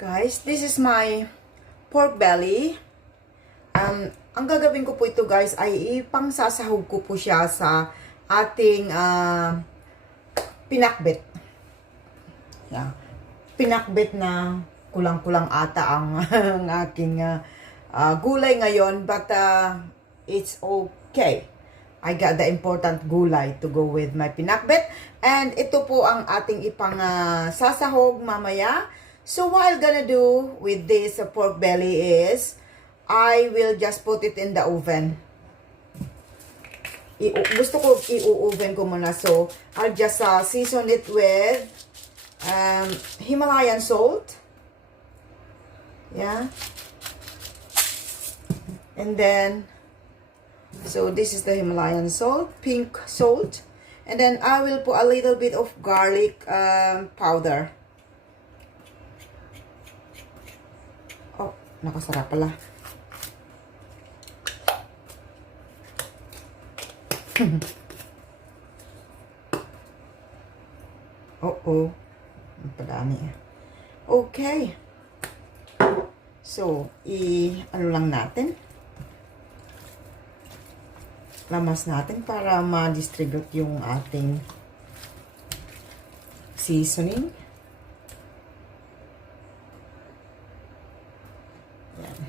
Guys, this is my pork belly. Ang gagawin ko po ito guys ay ipangsasahog ko po siya sa ating pinakbet. Yeah. Pinakbet na kulang-kulang ata ang, ang aking gulay ngayon, but it's okay. I got the important gulay to go with my pinakbet. And ito po ang ating ipang sasahog mamaya. So what I'm gonna do with this pork belly is I will just put it in the oven. Gusto ko i-oven ko muna. So I'll just season it with Himalayan salt. Yeah. And then, so this is the Himalayan salt, pink salt. And then I will put a little bit of garlic powder. Oh, nakasarap pala. Oh. Ang padami. Okay. So, ano lang natin. Lamas natin para ma-distribute yung ating seasoning. Yan.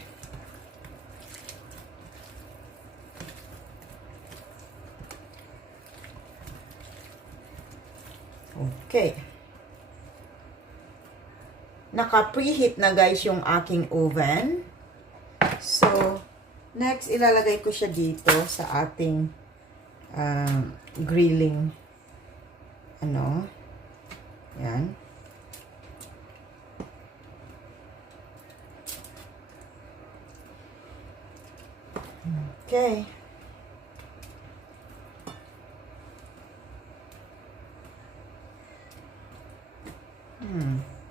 Okay. Naka-preheat na guys yung aking oven. So, next ilalagay ko siya dito sa ating grilling. Ano? Yan. Okay.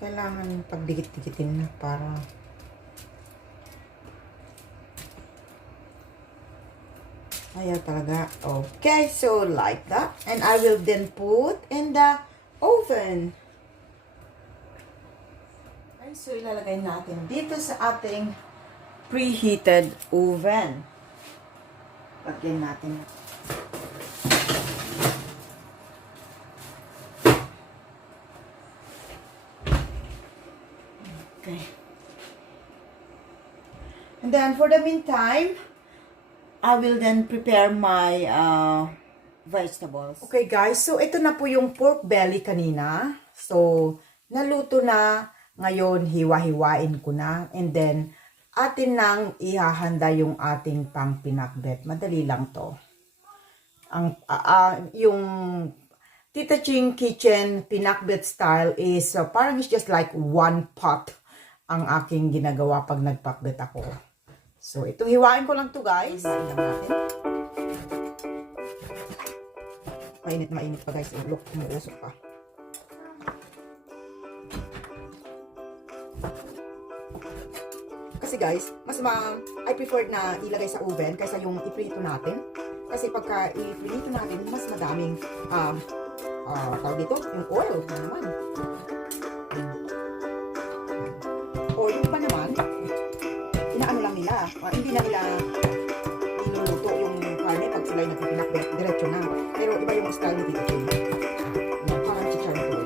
Kailangan pagdikit-dikitin na para ayaw talaga. Okay, so like that. And I will then put in the oven. Okay, so ilalagay natin dito sa ating preheated oven. Lagyan natin. Okay. And then for the meantime, I will then prepare my vegetables. Okay guys, so ito na po yung pork belly kanina. So, naluto na. Ngayon, hiwa-hiwain ko na. And then, atin nang ihahanda yung ating pang pinakbet. Madali lang to. Yung Tita Ching kitchen pinakbet style is parang it's just like one pot ang aking ginagawa pag nagpakbet ako. So, ito, hiwain ko lang to guys. Tingnan natin. Mainit pa guys. Look, umuusok pa. Kasi guys, I prefer na ilagay sa oven kaysa yung iprito natin. Kasi pagka iprito natin, mas madaming, tawag dito, yung oil na naman. O yung pa naman, inaano lang nila. Hindi na nila niluluto yung karne pag sila yung nagpinakbet. Diretso na. Pero iba yung style ni Tita Ching. Yan, parang chicharon ko.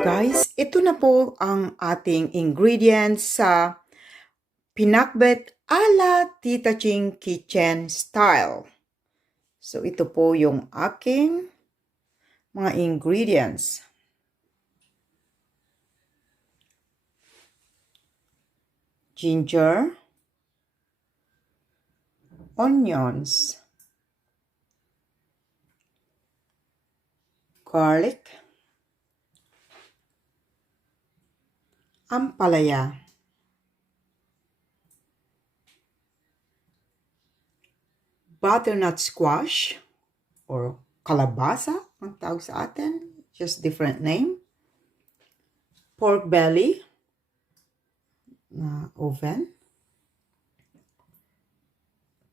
Guys, ito na po ang ating ingredients sa pinakbet ala Tita Ching kitchen style. So, ito po yung aking mga ingredients. Ginger, onions, garlic, Ampalaya, butternut squash or kalabasa ang tawag sa atin. just different name. Pork belly na oven.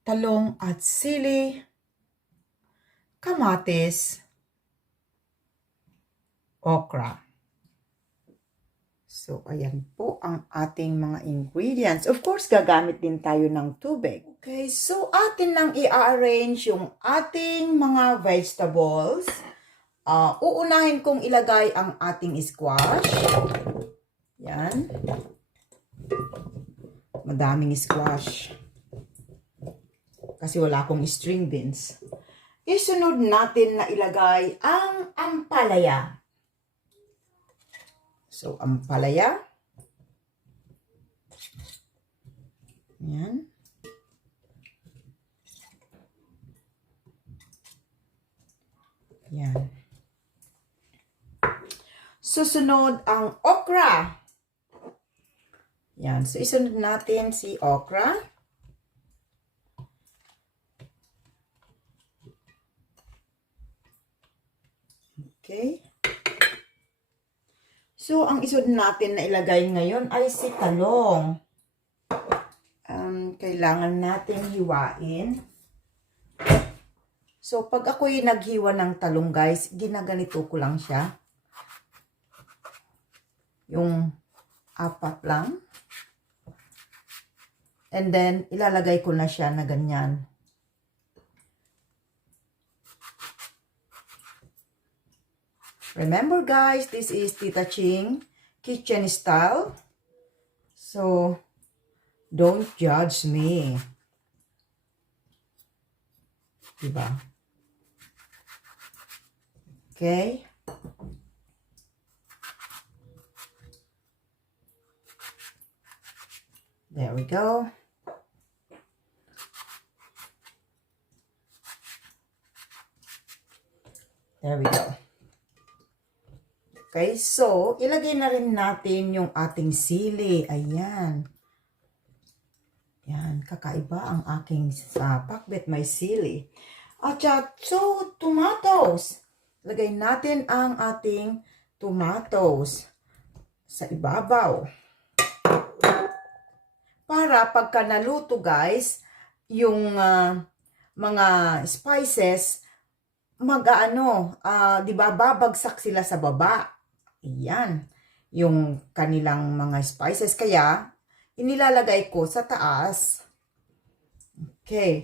Talong at sili. Kamatis. Okra. So, ayan po ang ating mga ingredients. Of course, gagamit din tayo ng tubig. Okay, so atin nang i-arrange yung ating mga vegetables. Uunahin kong ilagay ang ating squash. Yan. Madaming squash. Kasi wala akong string beans. Isunod natin na ilagay ang ampalaya. So, ampalaya. Yan. Yan. Susunod ang okra. Yan. So, isunod natin si okra. Okay. So, ang isunod natin na ilagay ngayon ay si talong. Kailangan natin hiwain. So, pag ako'y naghiwa ng talong, guys, ginaganito ko lang siya. Yung apat lang. And then, ilalagay ko na siya na ganyan. Remember guys, this is Tita Ching kitchen style. So, don't judge me. Diba? Okay. There we go. There we go. Okay, so, ilagay na rin natin yung ating sili. Ayan. Yan, kakaiba ang aking pakbet, may sili. At so, tomatoes. Lagay natin ang ating tomatoes sa ibabaw. Para pagka naluto, guys, yung mga spices, di ba, babagsak sila sa baba. Ayan, yung kanilang mga spices. Kaya, inilalagay ko sa taas. Okay.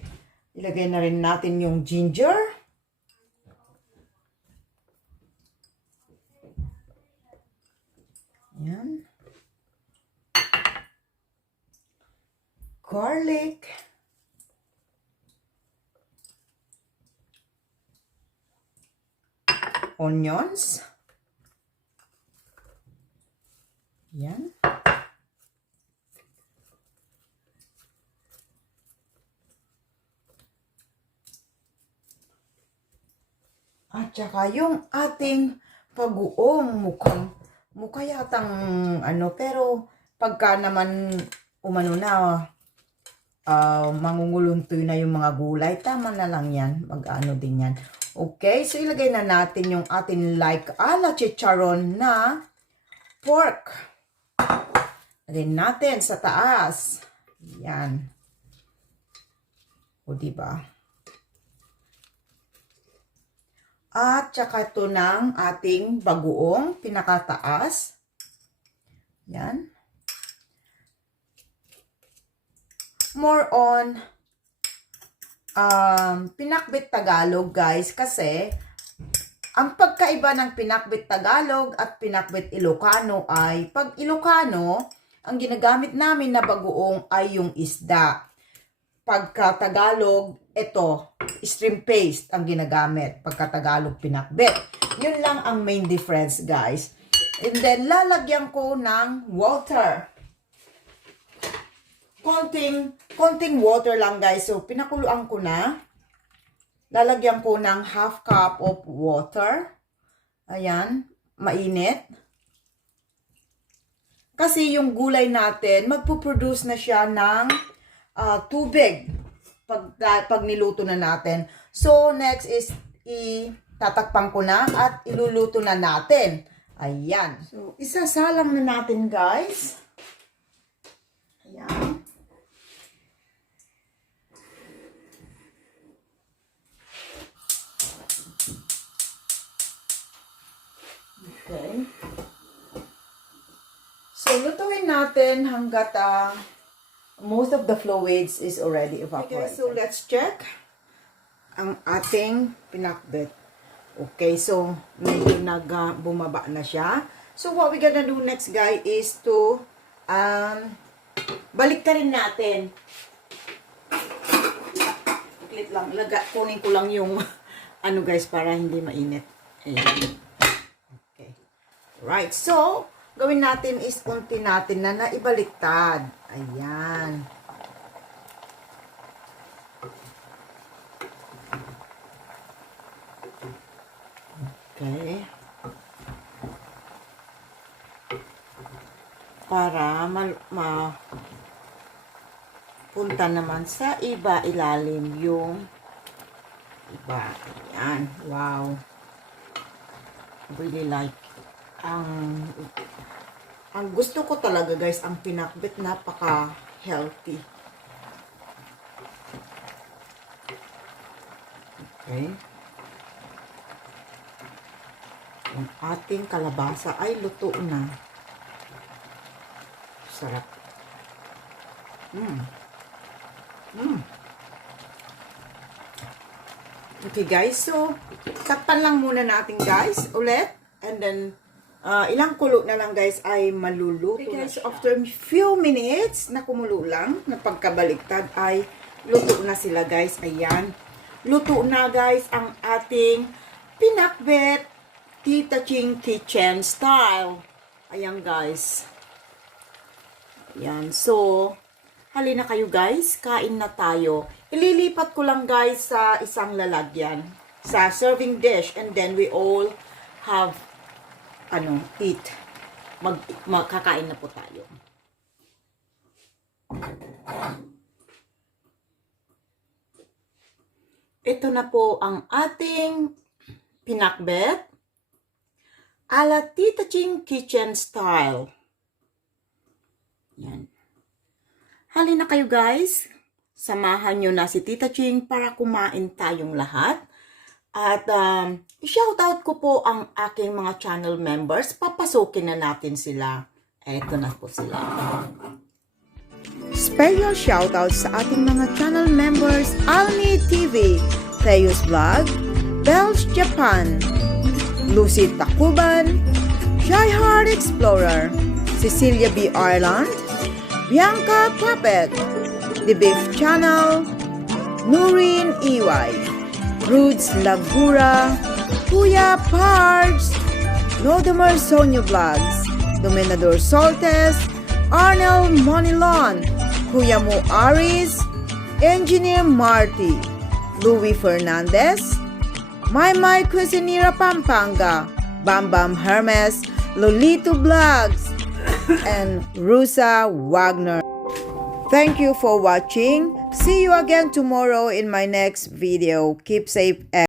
Ilagay na rin natin yung ginger. Ayan. Garlic. Onions. Yan. At saka yung ating pag-uong mukha yatang pero pagka naman mangunguluntoy na yung mga gulay, tama na lang yan, din yan. Okay, so ilagay na natin yung ating ala chicharon na pork. Lagay natin sa taas. Yan. O, diba? At saka ito ng ating bagoong pinakataas. Yan. More on Pinakbet Tagalog, guys, kasi ang pagkaiba ng Pinakbet Tagalog at Pinakbet Ilocano ay pag Ilocano, ang ginagamit namin na bagoong ay yung isda. Pagka Tagalog, ito, shrimp paste ang ginagamit. Pagka Tagalog, pinakbet. Yun lang ang main difference, guys. And then, lalagyan ko ng water. Konting water lang, guys. So, pinakuluan ko na. Lalagyan ko ng half cup of water. Ayan, mainit. Kasi yung gulay natin, magpuproduce na siya ng tubig pag niluto na natin. So, next is tatakpan ko na at iluluto na natin. Ayan. So, isasalang na natin, guys. Ayan. Okay. So, lutuin natin hanggat most of the fluids is already evaporated. Okay, so let's check ang ating pinakbet. Okay, so medyo bumaba na siya. So, what we gonna do next, guys, is to baliktarin natin. Iklit lang. Kunin ko lang yung ano, guys, para hindi mainit. Ayan. Okay. Right. So, gawin natin is unti natin na naibaliktad. Ayan. Okay. Para punta naman sa iba ilalim yung iba. Ayan. Wow. Really like ang gusto ko talaga, guys, ang pinakbet, napaka-healthy. Okay. Ang ating kalabasa ay luto na. Sarap. Okay, guys. So, takpan lang muna natin, guys, ulit. And then, ilang kulo na lang, guys, ay maluluto. Okay, guys, after few minutes na kumulo lang, na pagkabaliktad, ay luto na sila, guys. Ayan. Luto na, guys, ang ating pinakbet Tita Ching kitchen style. Ayan, guys. Ayan. So, halina kayo, guys. Kain na tayo. Ililipat ko lang, guys, sa isang lalagyan. Sa serving dish. And then, we all have eat. Magkakain na po tayo. Ito na po ang ating pinakbet ala Tita Ching kitchen style. Yan. Halina kayo, guys. Samahan nyo na si Tita Ching para kumain tayong lahat. At i-shoutout ko po ang aking mga channel members. Papasukin na natin sila. Eto na po sila. Special shoutout sa ating mga channel members: Almi TV, Theus Vlog, Bells Japan, Lucy Takuban, Shy Heart Explorer, Cecilia B. Ireland, Bianca Puppet, The Beef Channel, Nurin EY, Rudes Lagura, Kuya Pards, Nodemar Sonyo Vlogs, Dominador Soltes, Arnel Monilon, Kuya Mo Aris, Engineer Marty, Louis Fernandez, My Cuisinera Pampanga, Bam Bam Hermes, Lolito Vlogs, and Rusa Wagner. Thank you for watching. See you again tomorrow in my next video. Keep safe.